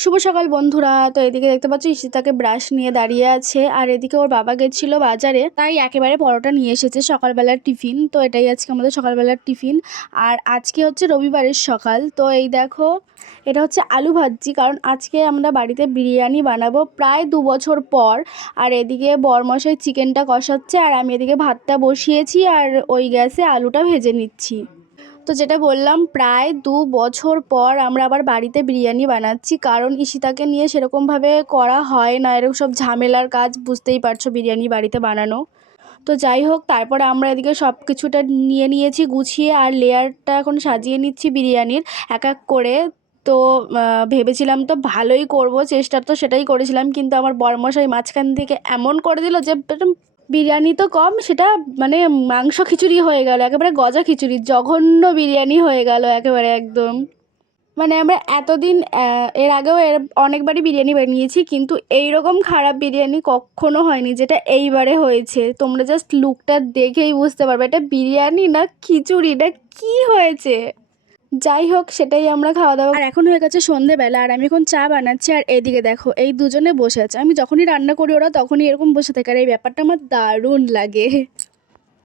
শুভ সকাল বন্ধুরা। তো এদিকে দেখতে পাচ্ছ ঈশিতাকে ব্রাশ নিয়ে দাঁড়িয়ে আছে, আর এদিকে ওর বাবা গেছিল বাজারে, তাই একেবারে পরোটা নিয়ে এসেছে সকালবেলার টিফিন। তো এটাই আজকে আমাদের সকালবেলার টিফিন। আর আজকে হচ্ছে রবিবারের সকাল। তো এই দেখো, এটা হচ্ছে আলু ভাজি, কারণ আজকে আমরা বাড়িতে বিরিয়ানি বানাবো প্রায় 2 বছর পর। আর এদিকে বরমশাই চিকেনটা কষাচ্ছে, আর আমি এদিকে ভাতটা বসিয়েছি, আর ওই গ্যাসে আলুটা ভেজে নিচ্ছি। তো যেটা বললাম, প্রায় 2 বছর পর আমরা আবার বাড়িতে বিরিয়ানি বানাচ্ছি, কারণ ঈশিতাকে নিয়ে সেরকমভাবে করা হয় না, এরকম সব ঝামেলার কাজ, বুঝতেই পারছো বিরিয়ানি বাড়িতে বানানো। তো যাই হোক, তারপরে আমরা এদিকে সব কিছুটা নিয়ে নিয়েছি গুছিয়ে, আর লেয়ারটা এখন সাজিয়ে নিচ্ছি বিরিয়ানির এক এক করে। তো ভেবেছিলাম তো ভালোই করব, চেষ্টা তো সেটাই করেছিলাম, কিন্তু আমার বরমশাই মাঝখান থেকে এমন করে দিল যে বিরিয়ানি তো কম, সেটা মানে মাংস খিচুড়ি হয়ে গেল, একেবারে গজা খিচুড়ি, জঘন্য বিরিয়ানি হয়ে গেল একেবারে একদম। মানে আমরা এতদিন এর আগেও অনেকবারই বিরিয়ানি বানিয়েছি, কিন্তু এই রকম খারাপ বিরিয়ানি কখনো হয়নি যেটা এইবারে হয়েছে। তোমরা জাস্ট লুকটা দেখেই বুঝতে পারবে এটা বিরিয়ানি না খিচুড়ি না কি হয়েছে। যাই হোক, সেটাই আমরা খাওয়া দাওয়া, আর এখন হয়ে গেছে সন্ধেবেলা, আর আমি এখন চা বানাচ্ছি। আর এইদিকে দেখো, এই দুজনে বসে আছে, আমি যখনই রান্না করি ওরা তখনই এরকম বসে থাকে, আর এই ব্যাপারটা আমার দারুণ লাগে।